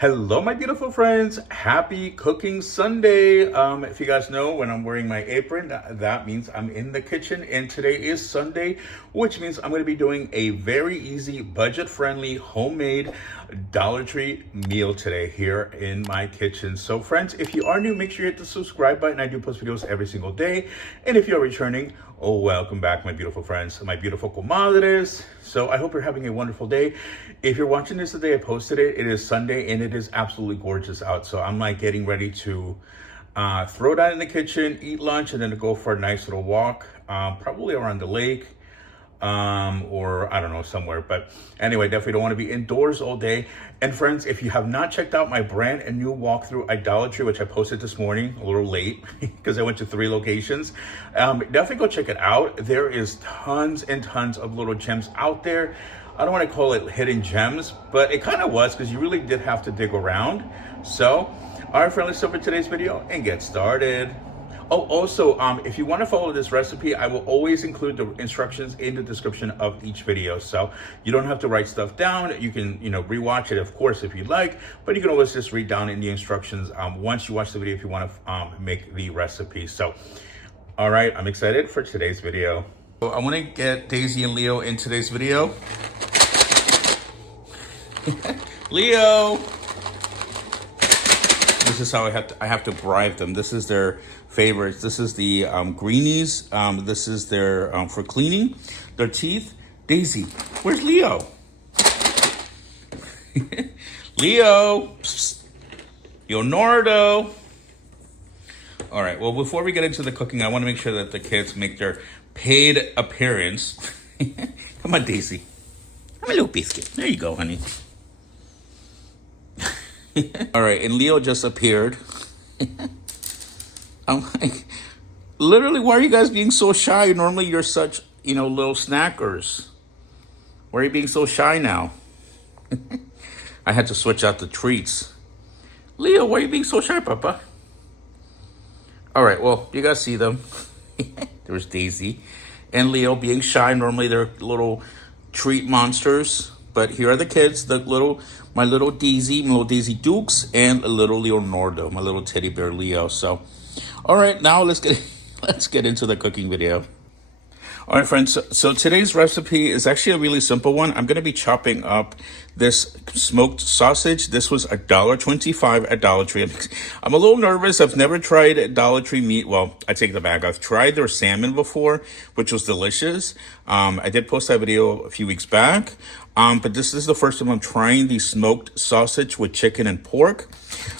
Hello, my beautiful friends. Happy Cooking Sunday. If you guys know, when I'm wearing my apron, that means I'm in the kitchen. And today is Sunday, which means I'm going to be doing a very easy, budget-friendly, homemade Dollar Tree meal today here in my kitchen. So friends, if you are new, make sure you hit the subscribe button. I do post videos every single day. And if you're returning, welcome back, my beautiful friends, my beautiful comadres. So I hope you're having a wonderful day. If you're watching this the day I posted it, it is Sunday and it is absolutely gorgeous out. So I'm like getting ready to throw down in the kitchen, eat lunch, and then to go for a nice little walk, probably around the lake, or I don't know, somewhere. But anyway, definitely don't want to be indoors all day. And friends, if you have not checked out my brand and new walkthrough at Dollar Tree, which I posted this morning, a little late because I went to 3 locations, definitely go check it out. There is tons and tons of little gems out there. I don't want to call it hidden gems, but it kind of was because you really did have to dig around. So, all right, friends, let's jump into today's video and get started. Oh, also, if you want to follow this recipe, I will always include the instructions in the description of each video. So you don't have to write stuff down. You can, rewatch it, of course, if you'd like, but you can always just read down in the instructions once you watch the video if you want to make the recipe. So, all right, I'm excited for today's video. So I want to get Daisy and Leo in today's video. Leo! This is how I have to bribe them. This is their favorites. This is the greenies. This is their for cleaning their teeth. Daisy, where's Leo? Leo, psst. Leonardo. All right. Well, before we get into the cooking, I want to make sure that the kids make their paid appearance. Come on, Daisy. I'm a little biscuit. There you go, honey. All right, and Leo just appeared. I'm like, literally, why are you guys being so shy? Normally you're such, little snackers. Why are you being so shy now? I had to switch out the treats. Leo, why are you being so shy, Papa? All right, well, you guys see them. There's Daisy and Leo being shy. Normally they're little treat monsters. But here are the kids, my little Daisy Dukes, and a little Leonardo, my little teddy bear Leo. So, all right, now let's get into the cooking video. All right, friends, so today's recipe is actually a really simple one. I'm going to be chopping up this smoked sausage. This was $1.25 at Dollar Tree. I'm a little nervous. I've never tried Dollar Tree meat. Well, I take the back. I've tried their salmon before, which was delicious. I did post that video a few weeks back. But this is the first time I'm trying the smoked sausage with chicken and pork.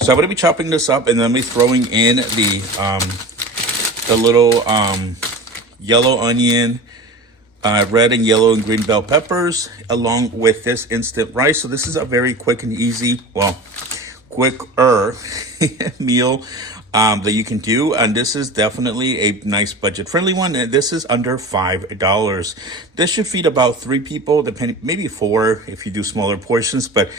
So I'm going to be chopping this up and then be throwing in the little yellow onion, red and yellow and green bell peppers, along with this instant rice. So this is a very quick and easy, quicker meal that you can do. And this is definitely a nice budget-friendly one. And this is under $5. This should feed about 3 people, depending, maybe 4 if you do smaller portions. But,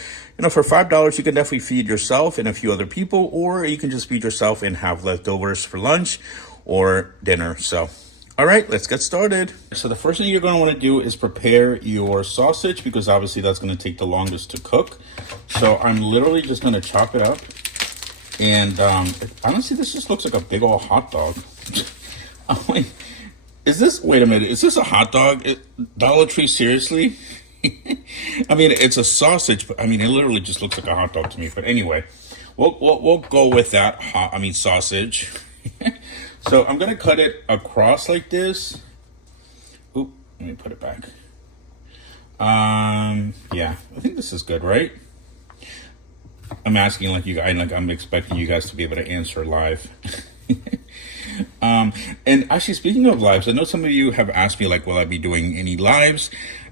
for $5, you can definitely feed yourself and a few other people, or you can just feed yourself and have leftovers for lunch or dinner. So, all right, let's get started. So the first thing you're going to want to do is prepare your sausage, because obviously that's going to take the longest to cook. So I'm literally just going to chop it up. And honestly, this just looks like a big old hot dog. I'm like, wait a minute, is this a hot dog? Dollar Tree, seriously? I mean, it's a sausage, but I mean, it literally just looks like a hot dog to me. But anyway, we'll go with that sausage. So I'm going to cut it across like this. Oop, let me put it back. Yeah, I think this is good, right? I'm asking like you guys, I'm expecting you guys to be able to answer live. And actually, speaking of lives, I know some of you have asked me, like, will I be doing any lives?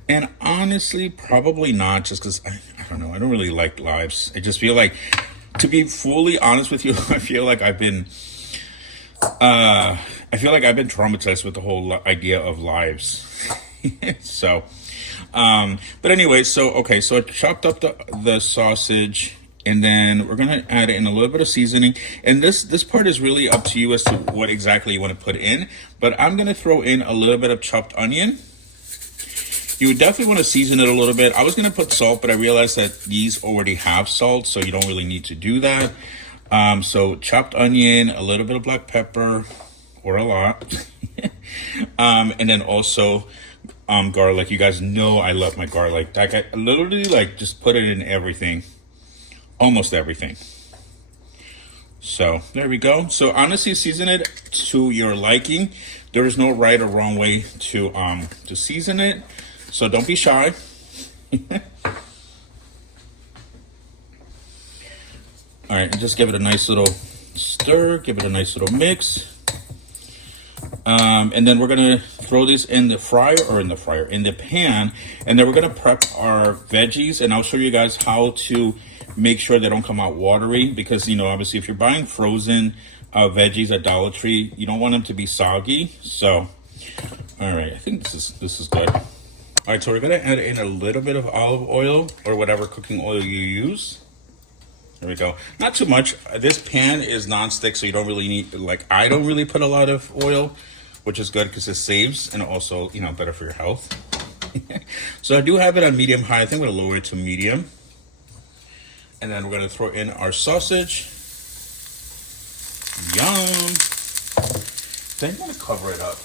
And honestly, probably not, just because, I don't know, I don't really like lives. I just feel like, to be fully honest with you, I feel like I've been traumatized with the whole idea of lives. So, but anyway, so I chopped up the sausage, and then we're gonna add in a little bit of seasoning. And this part is really up to you as to what exactly you want to put in. But I'm gonna throw in a little bit of chopped onion, You would definitely want to season it a little bit. I was going to put salt, but I realized that these already have salt, so you don't really need to do that. So chopped onion, a little bit of black pepper, or a lot. And then also garlic. You guys know I love my garlic. Like I literally like just put it in everything. Almost everything. So there we go. So honestly, season it to your liking. There is no right or wrong way to season it. So don't be shy. All right, and just give it a nice little stir, give it a nice little mix. And then we're gonna throw this in the in the pan, and then we're gonna prep our veggies, and I'll show you guys how to make sure they don't come out watery, because obviously if you're buying frozen veggies at Dollar Tree, you don't want them to be soggy. So, all right, I think this is good. All right, so we're gonna add in a little bit of olive oil or whatever cooking oil you use. There we go. Not too much. This pan is non-stick, so you don't really need, I don't really put a lot of oil, which is good because it saves, and also, better for your health. So I do have it on medium high. I think we're gonna lower it to medium. And then we're gonna throw in our sausage. Yum. Then I'm gonna cover it up.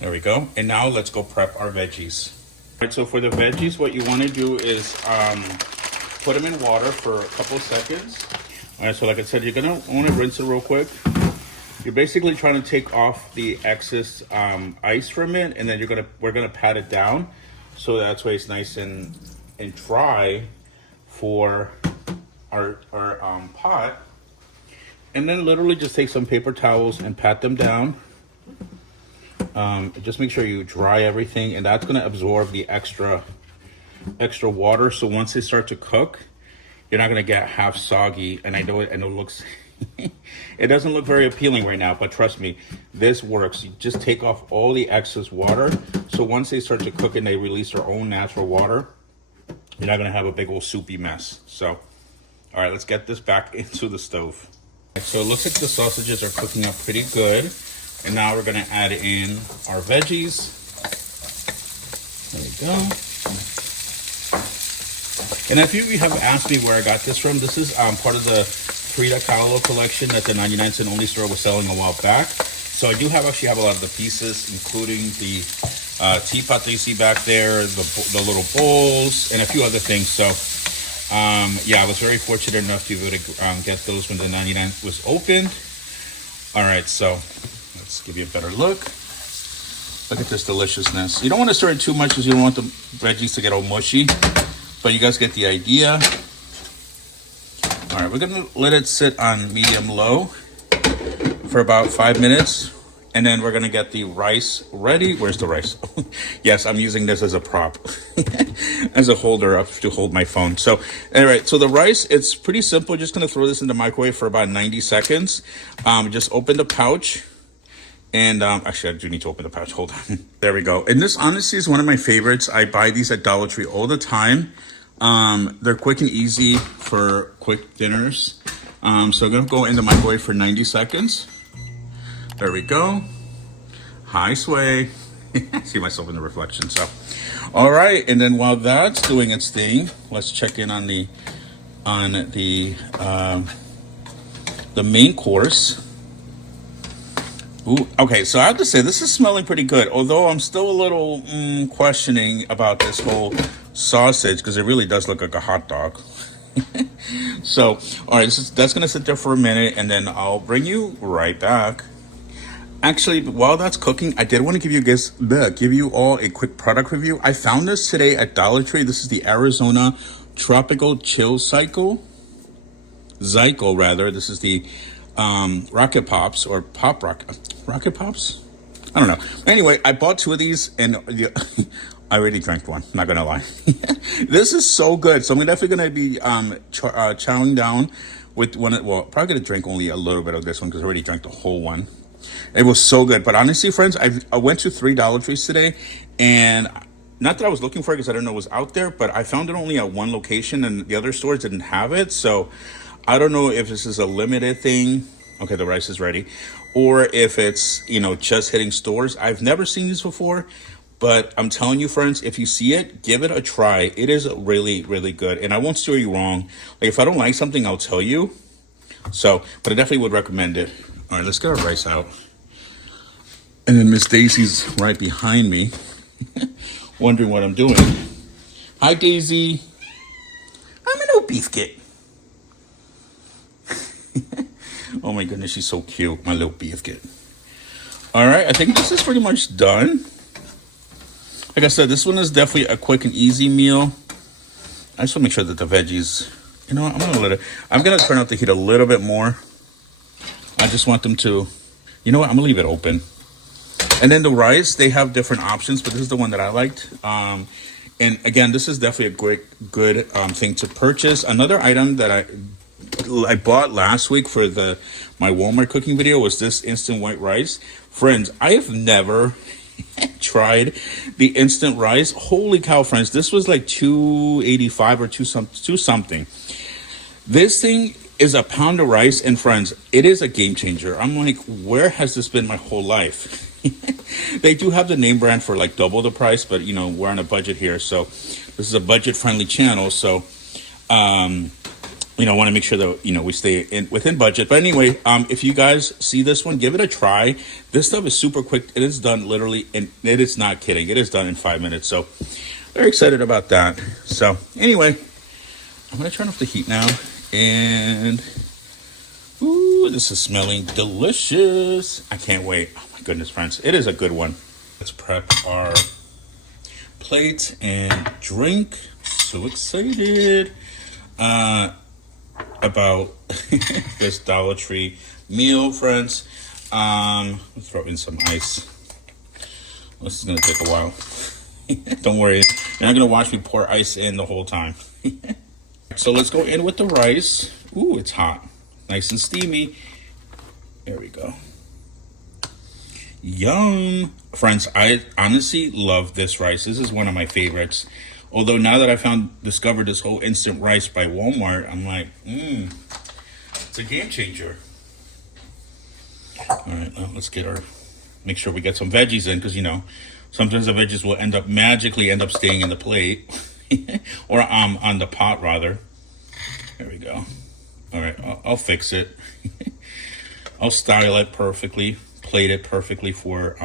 There we go. And now let's go prep our veggies. All right, so for the veggies, what you want to do is put them in water for a couple of seconds. All right, so like I said, you're gonna want to rinse it real quick. You're basically trying to take off the excess ice from it, and then we're gonna pat it down, so that's why it's nice and dry for our pot. And then literally just take some paper towels and pat them down. Just make sure you dry everything, and that's going to absorb the extra water. So once they start to cook, you're not going to get half soggy. And I know it looks, it doesn't look very appealing right now, but trust me, this works. You just take off all the excess water. So once they start to cook and they release their own natural water, you're not going to have a big old soupy mess. So, all right, let's get this back into the stove. So it looks like the sausages are cooking up pretty good. And now we're gonna add in our veggies. There we go. And if you have asked me where I got this from, this is part of the Frida Kahlo collection that the 99-cent only store was selling a while back. So I do actually have a lot of the pieces, including the teapot that you see back there, the little bowls, and a few other things. So yeah, I was very fortunate enough to be able to get those when the 99 was open. All right, so let's give you a better look. Look at this deliciousness. You don't want to stir it too much because you don't want the veggies to get all mushy, but you guys get the idea. All right, we're gonna let it sit on medium-low for about 5 minutes, and then we're gonna get the rice ready. Where's the rice? Yes, I'm using this as a prop, as a holder up to hold my phone. So, all right, so the rice, it's pretty simple. Just gonna throw this in the microwave for about 90 seconds. Just open the pouch. And actually, I do need to open the pouch. Hold on. There we go. And this honestly is one of my favorites. I buy these at Dollar Tree all the time. They're quick and easy for quick dinners. So I'm going to go in the microwave for 90 seconds. There we go. Hi, Sway. I see myself in the reflection. So, all right. And then while that's doing its thing, let's check in on the main course. Ooh, okay, so I have to say, this is smelling pretty good, although I'm still a little questioning about this whole sausage, because it really does look like a hot dog. So, all right, that's going to sit there for a minute, and then I'll bring you right back. Actually, while that's cooking, I did want to give you all a quick product review. I found this today at Dollar Tree. This is the Arizona Tropical Chill Zycle, rather. This is the Rocket Pops or Rocket Pops? I don't know. Anyway, I bought 2 of these, and I already drank one, not gonna lie. This is so good. So I'm definitely gonna be chowing down with one. Well, probably gonna drink only a little bit of this one because I already drank the whole one. It was so good. But honestly, friends, I went to 3 Dollar Trees today, and not that I was looking for it because I didn't know it was out there, but I found it only at one location, and the other stores didn't have it. So I don't know if this is a limited thing. Okay, the rice is ready. or if it's, just hitting stores. I've never seen these before, but I'm telling you, friends, if you see it, give it a try. It is really, really good. And I won't steer you wrong. Like, if I don't like something, I'll tell you. So, but I definitely would recommend it. All right, let's get our rice out. And then Miss Daisy's right behind me, wondering what I'm doing. Hi, Daisy. I'm an old beefkit. Oh my goodness, she's so cute, my little beefkit. All right, I think this is pretty much done. Like I said, this one is definitely a quick and easy meal. I just want to make sure that the veggies, I'm gonna turn out the heat a little bit more. I just want them to, I'm gonna leave it open. And then the rice, they have different options, but this is the one that I liked. And again, this is definitely a good thing to purchase. Another item that I bought last week for my Walmart cooking video was this instant white rice. Friends, I have never tried the instant rice. Holy cow, friends, this was like $2.85 or two something. This thing is a pound of rice, and friends, it is a game changer. I'm like, where has this been my whole life? They do have the name brand for like double the price, but we're on a budget here, so this is a budget friendly channel. So want to make sure that we stay within budget. But anyway, if you guys see this one, give it a try. This stuff is super quick. It is done literally, and it is not kidding. It is done in 5 minutes. So very excited about that. So anyway, I'm gonna turn off the heat now, and ooh, this is smelling delicious. I can't wait. Oh my goodness, friends, it is a good one. Let's prep our plate and drink. So excited about this Dollar Tree meal, friends. Let's throw in some ice. This is gonna take a while. Don't worry, you're not gonna watch me pour ice in the whole time. So let's go in with the rice. Ooh, it's hot, nice and steamy. There we go. Yum, friends. I honestly love this rice. This is one of my favorites. Although now that I discovered this whole instant rice by Walmart, I'm like, it's a game changer. All right, now let's make sure we get some veggies in, because sometimes the veggies will magically end up staying in the plate, or on the pot rather. There we go. All right, I'll fix it. I'll style it perfectly, plate it perfectly for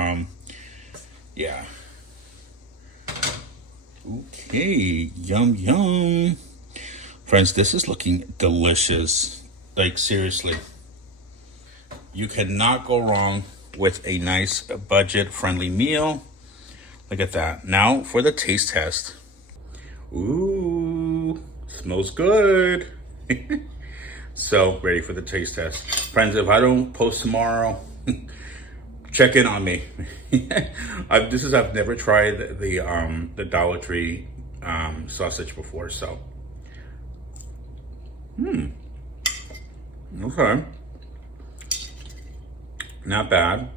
yeah. Okay, yum, yum. Friends, this is looking delicious. Like, seriously. You cannot go wrong with a nice budget-friendly meal. Look at that. Now for the taste test. Ooh, smells good. So, ready for the taste test. Friends, if I don't post tomorrow, check in on me. I've never tried the Dollar Tree sausage before, so okay, not bad.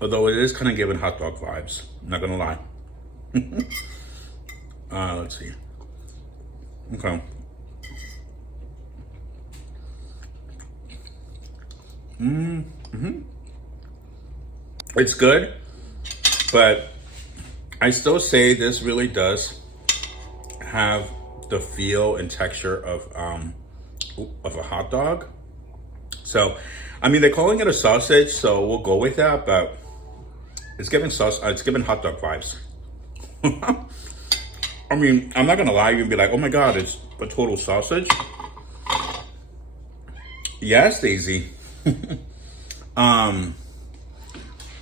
Although it is kind of giving hot dog vibes. I'm not gonna lie. Let's see. Okay. It's good, but I still say this really does have the feel and texture of a hot dog. So, I mean, they're calling it a sausage, so we'll go with that. But it's giving it's giving hot dog vibes. I mean, I'm not gonna lie, you can be like, oh my god, it's a total sausage. Yes, Daisy.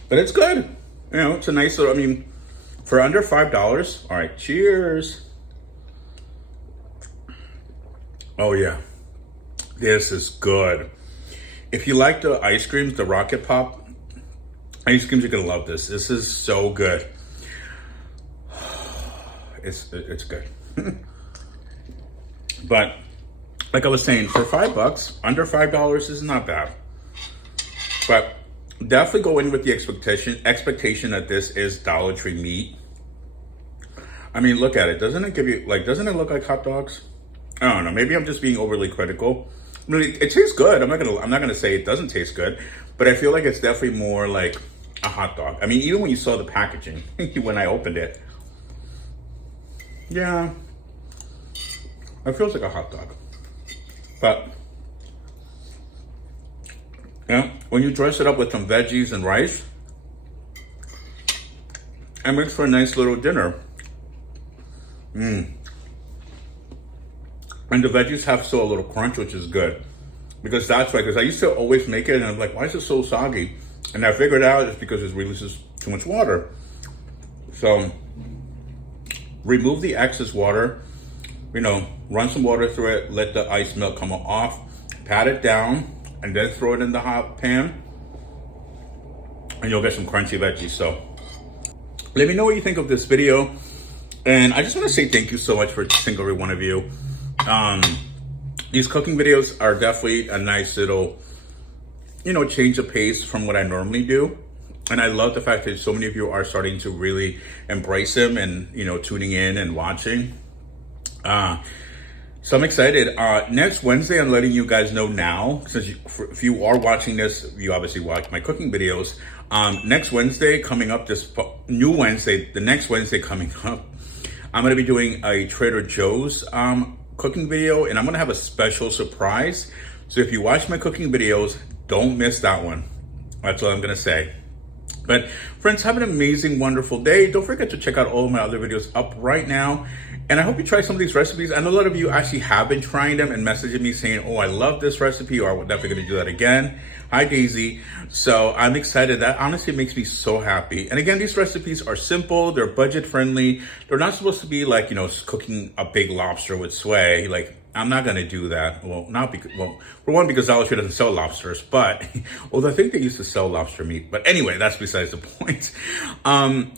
But it's good. It's a nice little, for under $5. All right, cheers. Oh yeah, this is good. If you like the ice creams, the Rocket Pop ice creams, you're gonna love this. This is so good. It's good. But like I was saying, for $5, under $5 is not bad. But definitely go in with the expectation that this is Dollar Tree meat. I mean, look at it. Doesn't it doesn't it look like hot dogs? I don't know. Maybe I'm just being overly critical. I mean, it tastes good. I'm not gonna say it doesn't taste good, but I feel like it's definitely more like a hot dog. I mean, even when you saw the packaging, when I opened it, yeah, it feels like a hot dog. But yeah, when you dress it up with some veggies and rice, it makes for a nice little dinner. And the veggies have still a little crunch, which is good. Because that's why, because I used to always make it and I'm like, why is it so soggy? And I figured out it's because it releases too much water. So remove the excess water, run some water through it, let the ice melt come off, pat it down, and then throw it in the hot pan, and you'll get some crunchy veggies. So let me know what you think of this video. And I just want to say thank you so much for single every one of you. These cooking videos are definitely a nice little, change of pace from what I normally do. And I love the fact that so many of you are starting to really embrace them and, tuning in and watching. So I'm excited. Next Wednesday, I'm letting you guys know now, since if you are watching this, you obviously watch my cooking videos. Next Wednesday coming up, the next Wednesday coming up, I'm going to be doing a Trader Joe's cooking video, and I'm going to have a special surprise. So if you watch my cooking videos, don't miss that one. That's what I'm going to say. But friends, have an amazing, wonderful day. Don't forget to check out all of my other videos up right now. And I hope you try some of these recipes. I know a lot of you actually have been trying them and messaging me saying, oh, I love this recipe, or I'm definitely going to do that again. Hi, Daisy. So I'm excited. That honestly makes me so happy. And again, these recipes are simple. They're budget friendly. They're not supposed to be like, cooking a big lobster with sway. Like, I'm not going to do that. Well, for one, because Dollar Tree doesn't sell lobsters, but although I think they used to sell lobster meat. But anyway, that's besides the point.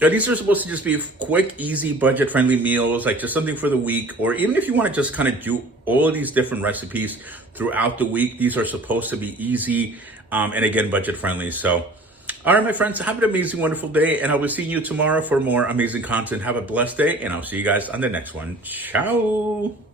These are supposed to just be quick, easy, budget-friendly meals, like just something for the week. Or even if you want to just kind of do all of these different recipes throughout the week, these are supposed to be easy and again, budget-friendly. So, all right, my friends, have an amazing, wonderful day. And I will see you tomorrow for more amazing content. Have a blessed day, and I'll see you guys on the next one. Ciao.